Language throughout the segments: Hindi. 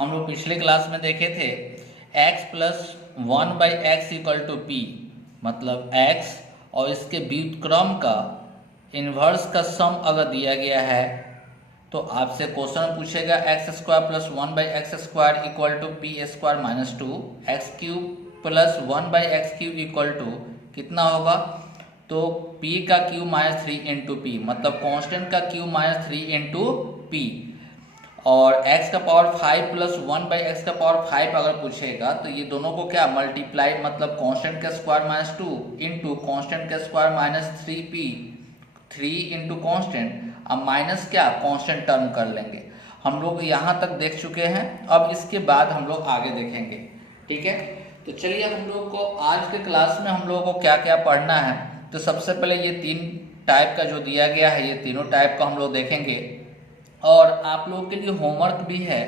हम लोग पिछले क्लास में देखे थे x plus 1/x equal to p, मतलब x और इसके व्युत्क्रम का इन्वर्स का सम अगर दिया गया है तो आपसे क्वेश्चन पूछेगा x square plus 1/x square equal to p square minus 2, x cube plus 1/x cube equal to कितना होगा, तो p का क्यूब माइनस 3 इंटू पी, मतलब कांस्टेंट का क्यूब माइनस 3 इंटू पी, और x का पावर 5 प्लस 1/x का पावर 5 अगर पूछेगा तो ये दोनों को क्या मल्टीप्लाई, मतलब कांस्टेंट का स्क्वायर माइनस 2 इंटू कांस्टेंट का square minus 3p, 3 into constant, अब माइनस क्या कांस्टेंट टर्म कर लेंगे। हम लोग यहाँ तक देख चुके हैं, अब इसके बाद हम लोग आगे देखेंगे। ठीक है, तो चलिए हम लोग को आज के क्लास में हम लोगों को क्या क्या पढ़ना है। तो सबसे पहले ये 3 टाइप का जो दिया गया है, ये तीनों टाइप का हम लोग देखेंगे, और आप लोगों के लिए होमवर्क भी है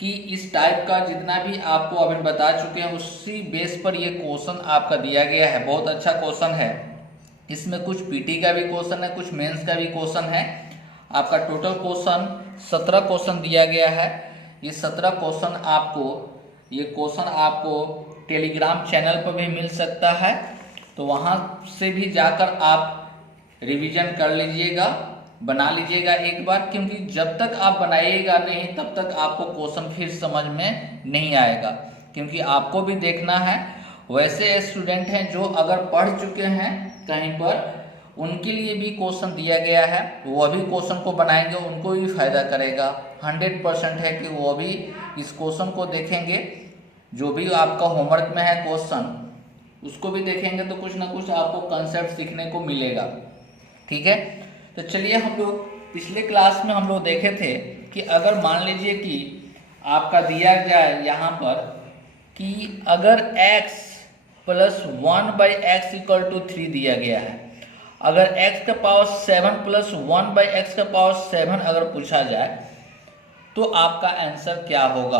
कि इस टाइप का जितना भी आपको अभी बता चुके हैं उसी बेस पर ये क्वेश्चन आपका दिया गया है। बहुत अच्छा क्वेश्चन है, इसमें कुछ पीटी का भी क्वेश्चन है, कुछ मेंस का भी क्वेश्चन है। आपका टोटल क्वेश्चन 17 क्वेश्चन दिया गया है। ये 17 क्वेश्चन आपको टेलीग्राम चैनल पर भी मिल सकता है, तो वहाँ से भी जाकर आप रिवीजन कर लीजिएगा, बना लीजिएगा एक बार, क्योंकि जब तक आप बनाइएगा नहीं तब तक आपको क्वेश्चन फिर समझ में नहीं आएगा, क्योंकि आपको भी देखना है। वैसे स्टूडेंट हैं जो अगर पढ़ चुके हैं कहीं पर, उनके लिए भी क्वेश्चन दिया गया है, वो भी क्वेश्चन को बनाएंगे, उनको भी फायदा करेगा। 100% है कि वो भी इस क्वेश्चन को देखेंगे, जो भी आपका होमवर्क में है क्वेश्चन उसको भी देखेंगे तो कुछ ना कुछ आपको कंसेप्ट सीखने को मिलेगा। ठीक है, तो चलिए हम लोग पिछले क्लास में हम लोग देखे थे कि अगर मान लीजिए कि आपका दिया जाए यहाँ पर कि अगर x plus 1/x equal to 3 दिया गया है, अगर x का पावर 7 प्लस 1/x का पावर 7 अगर पूछा जाए तो आपका आंसर क्या होगा।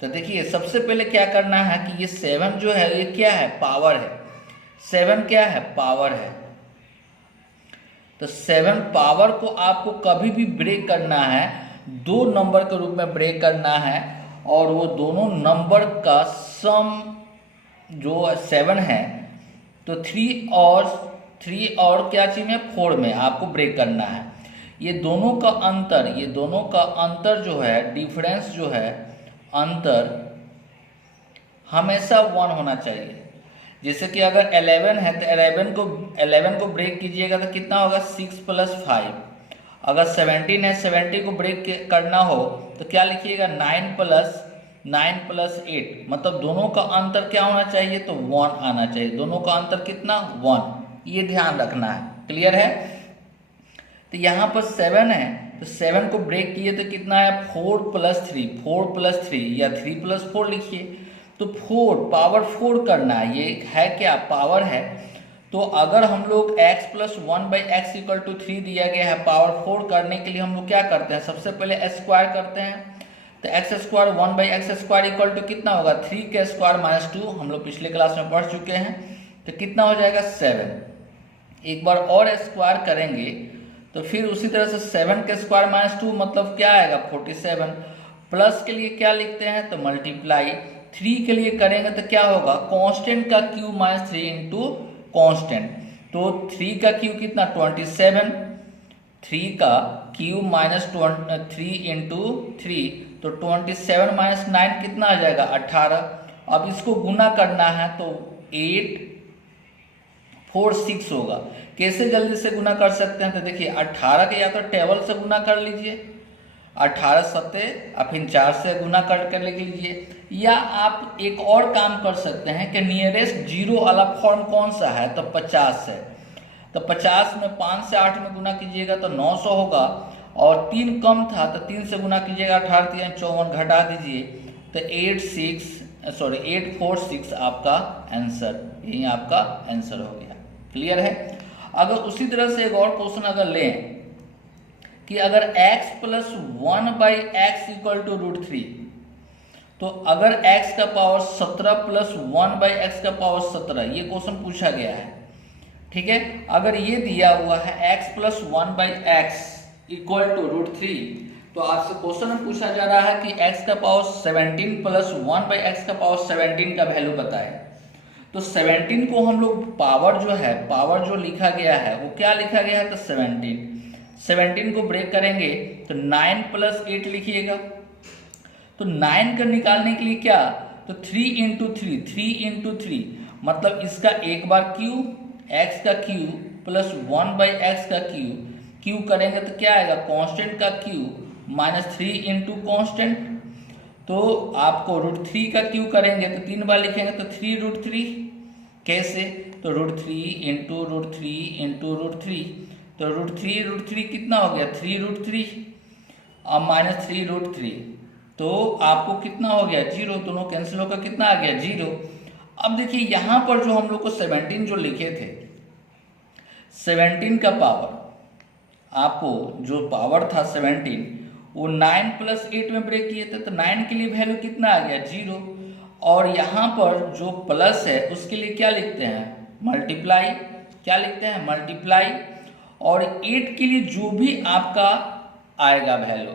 तो देखिए सबसे पहले क्या करना है कि ये 7 जो है ये क्या है, पावर है। 7 क्या है, पावर है। तो 7 पावर को आपको कभी भी ब्रेक करना है, 2 नंबर के रूप में ब्रेक करना है, और वो दोनों नंबर का सम जो 7 है, तो 3 और क्या चीज में, 4 में आपको ब्रेक करना है। ये दोनों का अंतर जो है, डिफरेंस जो है, अंतर हमेशा 1 होना चाहिए। जैसे कि अगर 11 है तो 11 को ब्रेक कीजिएगा तो कितना होगा, 6 प्लस 5। अगर 17 है, 70 को ब्रेक करना हो तो क्या लिखिएगा, 9 प्लस 8, मतलब दोनों का अंतर क्या होना चाहिए, तो 1 आना चाहिए। दोनों का अंतर कितना, 1, ये ध्यान रखना है। क्लियर है, तो यहाँ पर 7 है तो 7 को ब्रेक किए तो कितना है, 4 प्लस 3 या 3 प्लस 4 लिखिए, तो 4 पावर 4 करना है, ये है क्या, पावर है। तो अगर हम लोग x plus 1/x equal to 3 दिया गया है, पावर 4 करने के लिए हम लोग क्या करते हैं, सबसे पहले स्क्वायर करते हैं। तो x square 1/x square equal to कितना होगा, 3 के स्क्वायर माइनस 2, हम लोग पिछले क्लास में पढ़ चुके हैं। तो कितना हो जाएगा, 7। एक बार और स्क्वायर करेंगे तो फिर उसी तरह से 7 के स्क्वायर माइनस 2, मतलब क्या आएगा, 47। प्लस के लिए क्या लिखते हैं, तो मल्टीप्लाई। 3 के लिए करेंगे तो क्या होगा, कांस्टेंट का क्यूब माइनस 3 इंटू कांस्टेंट, तो 3 का क्यूब कितना, 27, 3 का क्यूब माइनस 3 इंटू 3, तो 27 माइनस 9 कितना आ जाएगा, 18। अब इसको गुना करना है तो 8 4 6 होगा। कैसे जल्दी से गुना कर सकते हैं, तो देखिए 18 के या तो टेबल से गुना कर लीजिए, 18 सत्ते और फिर 4 से गुना कर लिख लीजिए, या आप एक और काम कर सकते हैं कि नियरेस्ट जीरो वाला फॉर्म कौन सा है, तो 50 है। तो 50 में 5 से 8 में गुना कीजिएगा तो 900 होगा, और 3 कम था तो 3 से गुना कीजिएगा, 18 3 54, घटा दीजिए तो 846 आपका आंसर, यही आपका आंसर हो गया। क्लियर है। अगर उसी तरह से एक और क्वेश्चन अगर लें कि अगर x plus 1/x equal to √3, तो अगर x का पावर 17 प्लस 1/x का पावर 17, ये क्वेश्चन पूछा गया है। ठीक है, अगर ये दिया हुआ है x plus 1/x equal to √3, तो आपसे क्वेश्चन में पूछा जा रहा है कि x का पावर 17 प्लस 1 बाई एक्स का पावर 17 का वैल्यू बताए। तो 17 को हम लोग पावर जो है, पावर जो लिखा गया है वो क्या लिखा गया है, तो 17 को ब्रेक करेंगे तो 9 प्लस 8 लिखिएगा। तो 9 का निकालने के लिए क्या, तो 3 इंटू 3 मतलब इसका एक बार क्यूब, x का क्यूब प्लस 1 बाई एक्स का क्यूब करेंगे तो क्या आएगा, कांस्टेंट का क्यूब माइनस 3 इंटू कॉन्स्टेंट। तो आपको √3 का क्यूब करेंगे तो 3 बार लिखेंगे तो 3√3। कैसे, तो √3 इंटू √3 इंटू √3, तो √3 कितना हो गया, 3√3 और माइनस 3√3, तो आपको कितना हो गया, 0। दोनों कैंसिल होकर कितना आ गया, 0। अब देखिए यहाँ पर जो हम लोग को 17 जो लिखे थे, 17 का पावर, आपको जो पावर था 17 वो 9 प्लस 8 में ब्रेक किए थे, तो 9 के लिए वैल्यू कितना आ गया, 0। और यहाँ पर जो प्लस है उसके लिए क्या लिखते हैं, मल्टीप्लाई। क्या लिखते हैं, मल्टीप्लाई। और 8 के लिए जो भी आपका आएगा वैल्यू,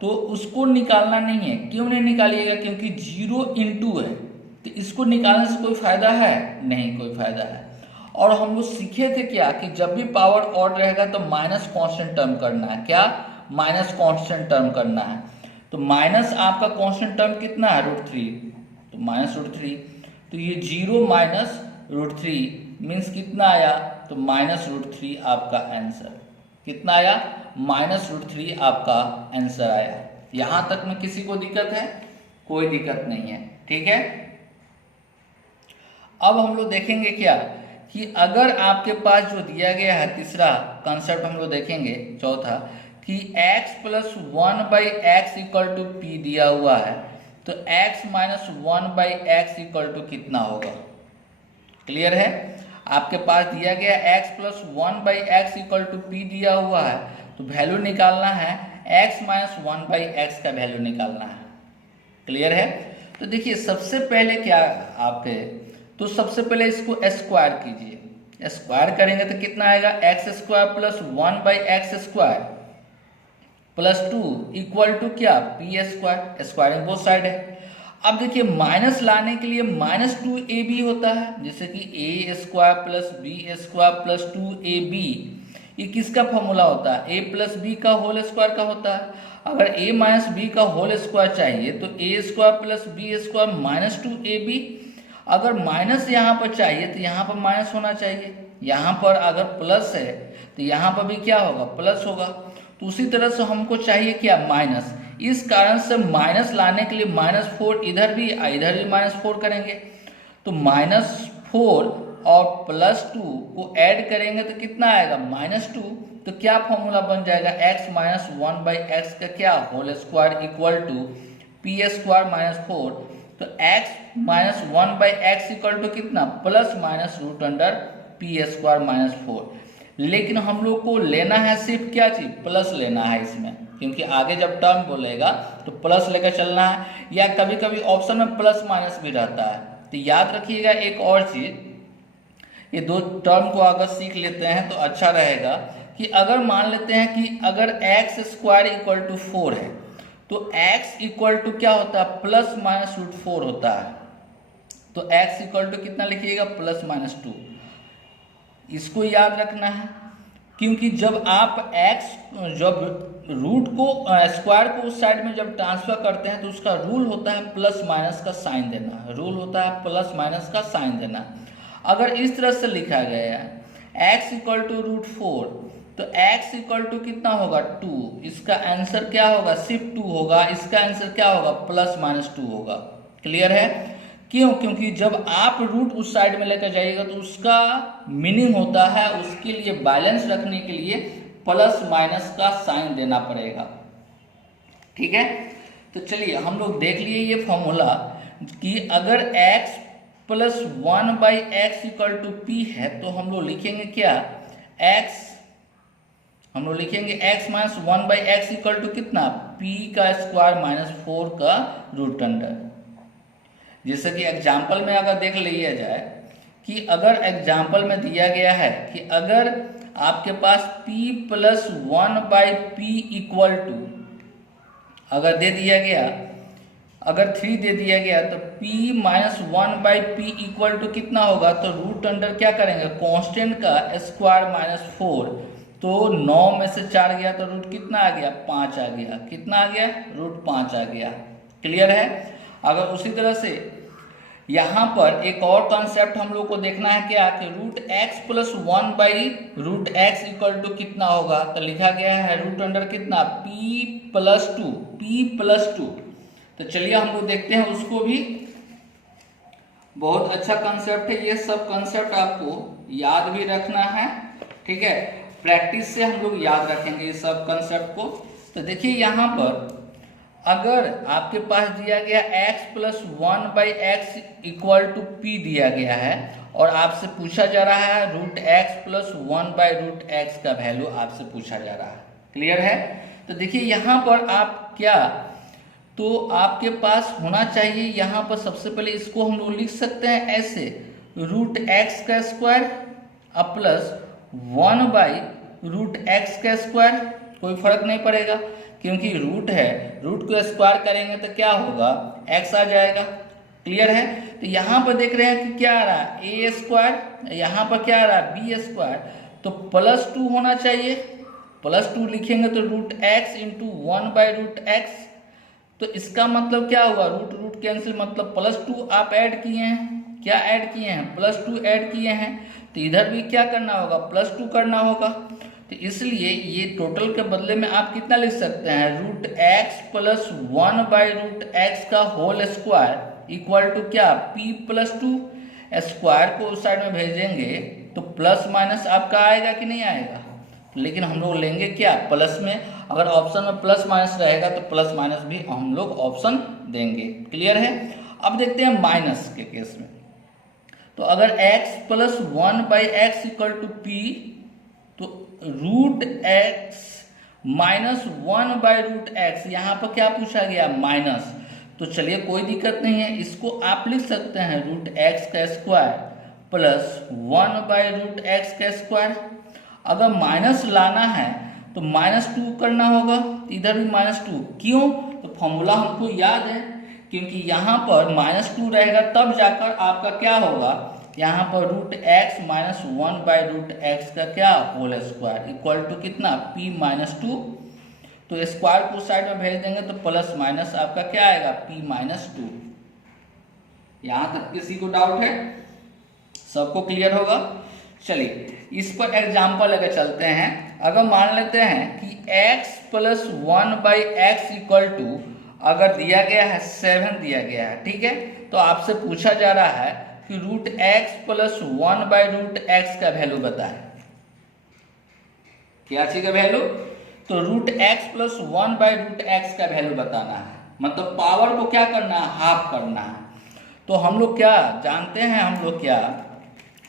तो उसको निकालना नहीं है। क्यों नहीं निकालिएगा, क्योंकि 0 इंटू है, तो इसको निकालने से कोई फायदा है नहीं, कोई फायदा है। और हम लोग सीखे थे क्या, कि जब भी पावर ऑड रहेगा तो माइनस कांस्टेंट टर्म करना है। क्या, माइनस कांस्टेंट टर्म करना है। तो माइनस आपका कांस्टेंट टर्म कितना है, √3, तो माइनस √3, तो ये 0 माइनस √3 मीन्स कितना आया, तो माइनस √3 आपका आंसर। कितना आया, माइनस √3 आपका आंसर आया। यहाँ तक में किसी को दिक्कत है, कोई दिक्कत नहीं है, ठीक है। अब हम लोग देखेंगे क्या, कि अगर आपके पास जो दिया गया है, तीसरा कंसेप्ट हम लोग देखेंगे, चौथा, कि x plus 1 by x equal to p दिया हुआ है, तो x minus 1 by x equal to कितना होगा। क्लियर है, आपके पास दिया गया x plus 1 by x equal to p दिया हुआ है, तो वैल्यू निकालना है, x माइनस 1 बाई एक्स का वैल्यू निकालना है। क्लियर है, तो देखिए सबसे पहले क्या आपके, तो सबसे पहले इसको स्क्वायर कीजिए। स्क्वायर करेंगे तो कितना आएगा, x square plus 1 by x square plus 2 equal to क्या, p square. Squaring both side है। अब देखिए माइनस लाने के लिए -2ab होता है, जैसे कि a square plus b square plus 2ab, ये किसका फॉर्मूला होता है, a प्लस बी का होल स्क्वायर का होता है। अगर a माइनस बी का होल स्क्वायर चाहिए तो a square plus b square minus 2ab। अगर माइनस यहाँ पर चाहिए तो यहाँ पर माइनस होना चाहिए। यहाँ पर अगर प्लस है तो यहाँ पर भी क्या होगा, प्लस होगा। तो उसी तरह से हमको चाहिए क्या, माइनस। इस कारण से माइनस लाने के लिए -4 इधर भी -4 करेंगे, तो -4 और +2 को ऐड करेंगे तो कितना आएगा, -2। तो क्या फॉर्मूला बन जाएगा, x माइनस 1 बाई एक्स का क्या, whole square equal to p square minus 4। तो x minus 1 by x equal to कितना, plus minus √p square minus 4। लेकिन हम लोग को लेना है सिर्फ क्या चीज, प्लस लेना है इसमें, क्योंकि आगे जब टर्म बोलेगा तो प्लस लेकर चलना है, या कभी कभी ऑप्शन में प्लस माइनस भी रहता है। तो याद रखिएगा एक और चीज, ये दो टर्म को अगर सीख लेते हैं तो अच्छा रहेगा, कि अगर मान लेते हैं कि अगर एक्स स्क्वायर इक्वल टू 4 है, तो x इक्वल टू क्या होता है, प्लस माइनस √4 होता है। तो x इक्वल टू कितना लिखिएगा, +-2। इसको याद रखना है, क्योंकि जब आप जब रूट को स्क्वायर को उस साइड में जब ट्रांसफर करते हैं तो उसका रूल होता है प्लस माइनस का साइन देना। रूल होता है प्लस माइनस का साइन देना। अगर इस तरह से लिखा गया है x इक्वल टू √4, तो x इक्वल टू कितना होगा, 2। इसका आंसर क्या होगा, सिर्फ 2 होगा। इसका आंसर क्या होगा, +-2 होगा। क्लियर है, क्यों, क्योंकि जब आप रूट उस साइड में लेकर जाइएगा तो उसका मीनिंग होता है, उसके लिए बैलेंस रखने के लिए प्लस माइनस का साइन देना पड़ेगा। ठीक है, तो चलिए हम लोग देख लिए ये फॉर्मूला, कि अगर x plus 1 by x equal to p है, तो हम लोग लिखेंगे क्या, हम लोग लिखेंगे x minus 1 by x equal to कितना, p का स्क्वायर माइनस 4 का √। जैसे कि एग्जाम्पल में अगर देख लिया जाए, कि अगर एग्जाम्पल में दिया गया है कि अगर आपके पास p plus 1 by p equal to अगर दे दिया गया, अगर 3 दे दिया गया तो p minus 1/p equal to कितना होगा, तो रूट अंडर क्या करेंगे, कांस्टेंट का स्क्वायर माइनस 4, तो 9 में से 4 गया तो रूट कितना आ गया, 5 आ गया। कितना आ गया, रूट 5 आ गया। क्लियर है। अगर उसी तरह से यहाँ पर एक और कॉन्सेप्ट हम लोग को देखना है क्या, कि root x plus 1/√x equal to कितना होगा, तो लिखा गया है रूट अंडर कितना, p+2। तो चलिए हम लोग देखते हैं उसको भी। बहुत अच्छा कंसेप्ट है, ये सब कंसेप्ट आपको याद भी रखना है, ठीक है। प्रैक्टिस से हम लोग याद रखेंगे इस सब कंसेप्ट को। तो देखिए यहाँ पर अगर आपके पास दिया गया x plus 1/x equal to p दिया गया है और आपसे पूछा जा रहा है रूट x प्लस 1/√x का वैल्यू आपसे पूछा जा रहा है। क्लियर है। तो देखिए यहाँ पर आप क्या, तो आपके पास होना चाहिए यहाँ पर सबसे पहले इसको हम लोग लिख सकते हैं ऐसे, रूट एक्स का स्क्वायर अब प्लस 1/√x का स्क्वायर, कोई फर्क नहीं पड़ेगा क्योंकि रूट है, रूट को स्क्वायर करेंगे तो क्या होगा, x आ जाएगा। क्लियर है। तो यहाँ पर देख रहे हैं कि क्या आ रहा है, a स्क्वायर, यहाँ पर क्या आ रहा है, b स्क्वायर, तो +2 होना चाहिए। +2 लिखेंगे तो रूट एक्स इंटू 1/√x, तो इसका मतलब क्या हुआ, रूट रूट कैंसिल, मतलब +2 आप ऐड किए हैं, क्या ऐड किए हैं, +2 ऐड किए हैं, तो इधर भी क्या करना होगा, +2 करना होगा। तो इसलिए ये टोटल के बदले में आप कितना लिख सकते हैं, रूट एक्स प्लस 1/√x का होल स्क्वायर इक्वल टू क्या, p+2। स्क्वायर को उस साइड में भेजेंगे तो प्लस माइनस आपका आएगा कि नहीं आएगा, लेकिन हम लोग लेंगे क्या, प्लस में। अगर ऑप्शन में प्लस माइनस रहेगा तो प्लस माइनस भी हम लोग ऑप्शन देंगे। क्लियर है। अब देखते हैं माइनस के केस में। तो अगर x plus 1/x equal to p, तो रूट एक्स माइनस 1/√x, यहाँ पर क्या पूछा गया, माइनस, तो चलिए कोई दिक्कत नहीं है, इसको आप लिख सकते हैं रूट एक्स का स्क्वायर प्लस 1/√x का स्क्वायर। अगर माइनस लाना है तो -2 करना होगा, इधर भी -2, क्यों, तो फॉर्मूला हमको याद है, क्योंकि यहाँ पर -2 रहेगा तब जाकर आपका क्या होगा, यहाँ पर रूट एक्स माइनस 1/√x का क्या, होल स्क्वायर इक्वल टू कितना, p-2। तो स्क्वायर को साइड में भेज देंगे तो प्लस माइनस आपका क्या आएगा, p-2। यहाँ तक किसी को डाउट है, सबको क्लियर होगा। चलिए इस पर एग्जाम्पल लेकर चलते हैं। अगर मान लेते हैं कि x plus 1/x equal to, अगर दिया गया है 7 दिया गया है, ठीक है, तो आपसे पूछा जा रहा है कि रूट x प्लस 1/√x का वैल्यू बताएं। क्या चीज का वैल्यू, तो रूट x प्लस 1/√x का वैल्यू बताना है, मतलब पावर को क्या करना है, हाफ करना है। तो हम लोग क्या जानते हैं, हम लोग क्या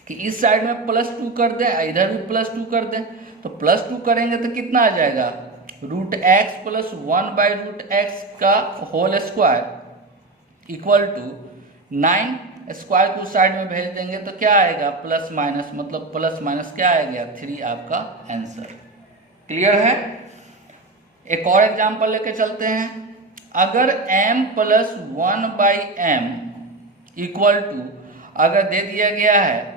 कि इस साइड में +2 कर दें, इधर भी +2 कर दें, तो +2 करेंगे तो कितना आ जाएगा, रूट x प्लस 1/√x का whole square equal to 9, square को साइड में भेज देंगे तो क्या आएगा, प्लस माइनस, मतलब प्लस माइनस क्या आएगा, 3 आपका आंसर। क्लियर है। एक और एग्जांपल लेके चलते हैं। अगर m plus 1/m equal to, अगर दे दिया गया है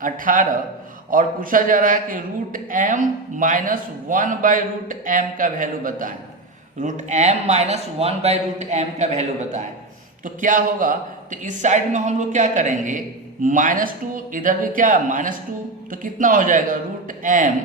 18 और पूछा जा रहा है कि रूट m माइनस 1/√m का वैल्यू बताएं, रूट m माइनस 1/√m का वैल्यू बताएं, तो क्या होगा, तो इस साइड में हम लोग क्या करेंगे, -2, इधर भी क्या -2, तो कितना हो जाएगा, root m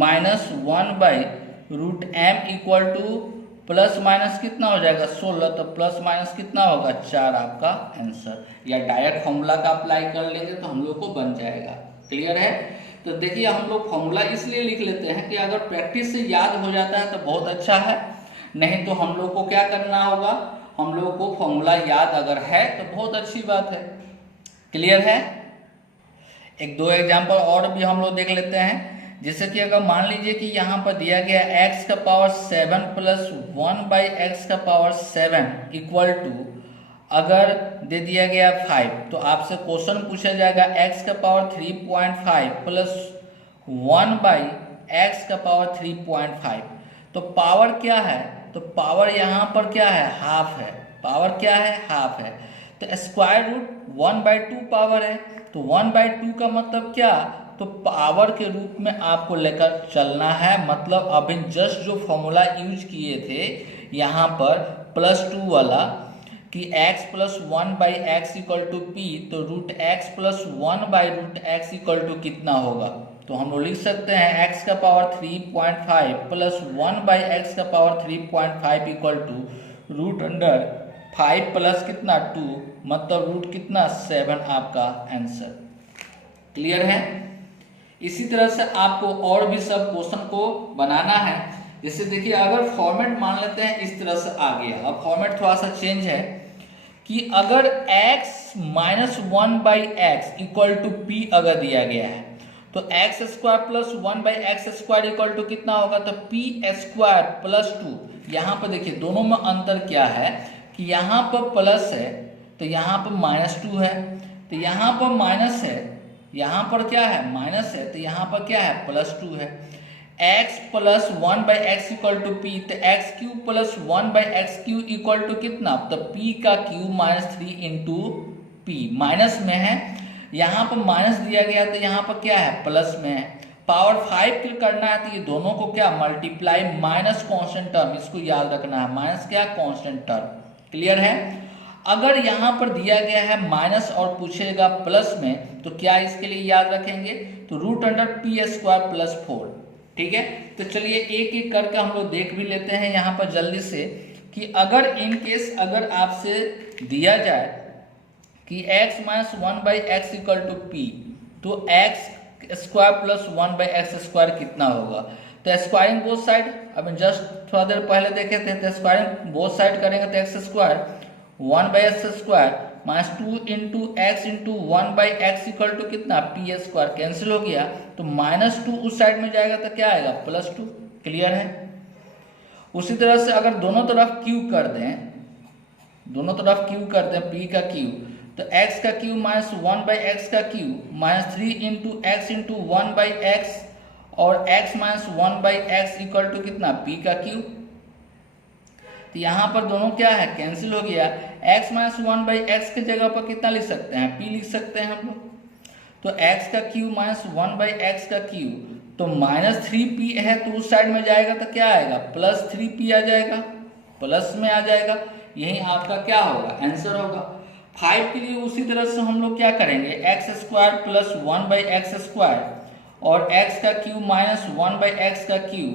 minus 1/√m equal to plus minus कितना हो जाएगा, 16, तो प्लस माइनस कितना होगा, 4 आपका आंसर। या डायरेक्ट फॉर्मूला का अप्लाई कर लेंगे तो हम लोग को बन जाएगा। क्लियर है। तो देखिए हम लोग फॉर्मूला इसलिए लिख लेते हैं कि अगर प्रैक्टिस से याद हो जाता है तो बहुत अच्छा है, नहीं तो हम लोग को क्या करना होगा, हम लोग को फॉर्मूला याद अगर है तो बहुत अच्छी बात है। क्लियर है। एक दो एग्जाम्पल और भी हम लोग देख लेते हैं। जैसे कि अगर मान लीजिए कि यहाँ पर दिया गया x का पावर 7 प्लस 1/x का पावर 7 इक्वल टू, अगर दे दिया गया 5, तो आपसे क्वेश्चन पूछा जाएगा x का पावर 3.5 प्लस 1/x का पावर 3.5, तो पावर क्या है, तो तो पावर यहाँ पर क्या है, हाफ है। पावर क्या है, हाफ है। तो स्क्वायर रूट 1/2 पावर है, तो 1/2 का मतलब क्या, तो पावर के रूप में आपको लेकर चलना है। मतलब अभी जस्ट जो फॉर्मूला यूज किए थे यहाँ पर +2 वाला कि x + 1/x = p, तो √x + 1/√x = कितना होगा, तो हम लोग लिख सकते हैं x का पावर 3.5 + 1/x का पावर 3.5 = √5 प्लस कितना 2, मतलब रूट कितना 7 आपका आंसर। क्लियर है। इसी तरह से आपको और भी सब क्वेश्चन को बनाना है। जैसे देखिए अगर फॉर्मेट मान लेते हैं इस तरह से आ गया, अब फॉर्मेट थोड़ा सा चेंज है कि अगर x - 1/x = p अगर दिया गया है तो x² + 1/x² = कितना होगा, तो p² + 2। यहाँ पर देखिए दोनों में अंतर क्या है कि यहाँ पर प्लस है तो यहाँ पर -2 है, तो यहाँ पर माइनस है, यहाँ पर क्या है माइनस है, तो यहाँ पर क्या है +2 है। x + 1/x = p, तो x³ + 1/x³ = कितना, तो p का क्यूब -3 × p, माइनस में है, यहाँ पर माइनस दिया गया तो यहाँ पर क्या है प्लस में है। पावर 5 के करना है तो ये दोनों को क्या मल्टीप्लाई, माइनस कांस्टेंट टर्म, इसको याद रखना है, माइनस क्या कांस्टेंट टर्म। क्लियर है। अगर यहाँ पर दिया गया है माइनस और पूछेगा प्लस में तो क्या इसके लिए याद रखेंगे, तो √p² + 4। ठीक है, तो चलिए एक एक करके हम लोग देख भी लेते हैं यहाँ पर जल्दी से कि अगर इन केस अगर आपसे दिया जाए कि x - 1/x = p, तो x² + 1/x² कितना होगा, तो स्क्वायरिंग बोथ साइड, अब जस्ट थोड़ा देर पहले देखे थे, तो स्क्वायरिंग बोथ साइड करेंगे तो x² 1/x² -2 × x × 1/x = कितना p² कैंसिल हो गया, तो -2 उस साइड में जाएगा तो क्या आएगा +2। क्लियर है। उसी तरह से अगर दोनों तरफ क्यूब कर दें, दोनों तरफ क्यूब कर दें p का क्यूब, तो x का क्यूब -1/x का क्यूब -3 × x × 1/x और x - 1/x = कितना p का क्यूब। तो यहाँ पर दोनों क्या है कैंसिल हो गया, x - 1/x की जगह पर कितना लिख सकते हैं, p लिख सकते हैं हम लोग। तो x का क्यूब - 1/x का क्यूब, तो -3p है तो उस साइड में जाएगा तो क्या आएगा +3p आ जाएगा, प्लस में आ जाएगा। यही आपका क्या होगा आंसर होगा। 5 के लिए उसी तरह से हम लोग क्या करेंगे, x² + 1/x² और x का क्यूब -1/x का क्यूब,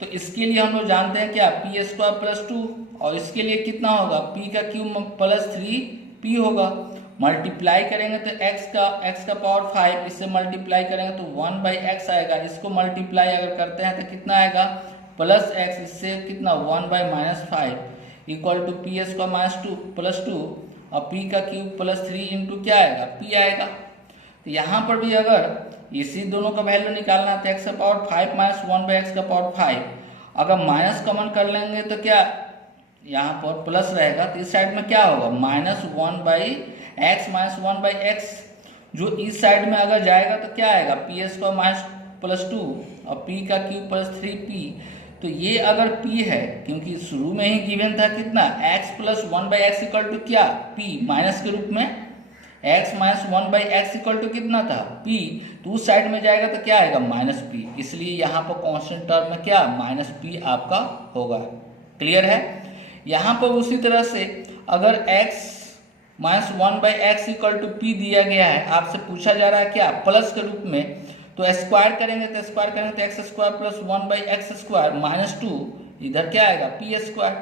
तो इसके लिए हम लोग जानते हैं क्या p² + 2, और इसके लिए कितना होगा p का क्यूब +3p होगा। मल्टीप्लाई करेंगे तो x का पावर 5, इससे मल्टीप्लाई करेंगे तो 1/x आएगा, इसको मल्टीप्लाई अगर करते हैं तो कितना आएगा +x, इससे कितना 1/-5 = p² - 2 और p का क्यूब +3 × क्या आएगा p आएगा। तो यहाँ पर भी अगर इसी दोनों का वैल्यू निकालना है तो x का पावर 5 - 1/x का पावर 5, अगर माइनस कॉमन कर लेंगे तो क्या यहाँ पर प्लस रहेगा, तो इस साइड में क्या होगा -1/x - 1/x, जो इस साइड में अगर जाएगा तो क्या आएगा p² - 2 और p का क्यूब +3p। तो ये अगर p है, क्योंकि शुरू में ही गिवन था कितना x + 1/x = क्या p, माइनस के रूप में x - 1/x = कितना था p, तो उस साइड में जाएगा तो क्या आएगा -p, इसलिए यहाँ पर कांस्टेंट टर्म में क्या -p आपका होगा। क्लियर है। यहाँ पर उसी तरह से अगर x - 1/x = p दिया गया है, आपसे पूछा जा रहा है क्या प्लस के रूप में, तो स्क्वायर करेंगे तो x² + 1/x² -2, इधर क्या आएगा p²।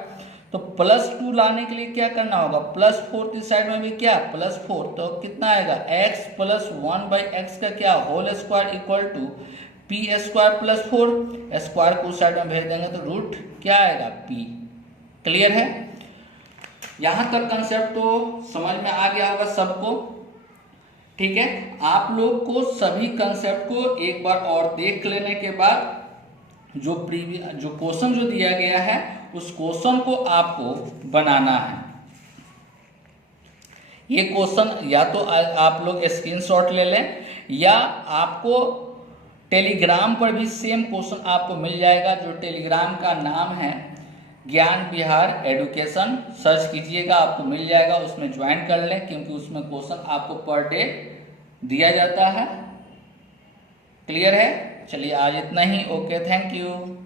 तो +2 लाने के लिए क्या करना होगा +4, इस साइड में भी क्या +4, तो कितना आएगा x + 1/x का क्या होल स्क्वायर = p² + 4, स्क्वायर को उस साइड में भेज देंगे तो रूट क्या आएगा p। क्लियर है। यहाँ तक कंसेप्ट तो समझ में आ गया होगा सबको। ठीक है, आप लोग को सभी कंसेप्ट को एक बार और देख लेने के बाद जो क्वेश्चन जो दिया गया है उस क्वेश्चन को आपको बनाना है। ये क्वेश्चन या तो आप लोग स्क्रीनशॉट ले लें या आपको टेलीग्राम पर भी सेम क्वेश्चन आपको मिल जाएगा, जो टेलीग्राम का नाम है ज्ञान विहार एडुकेशन सर्च कीजिएगा, आपको मिल जाएगा, उसमें ज्वाइन कर लें क्योंकि उसमें क्वेश्चन आपको पर डे दिया जाता है। क्लियर है? चलिए आज इतना ही। Okay, thank you.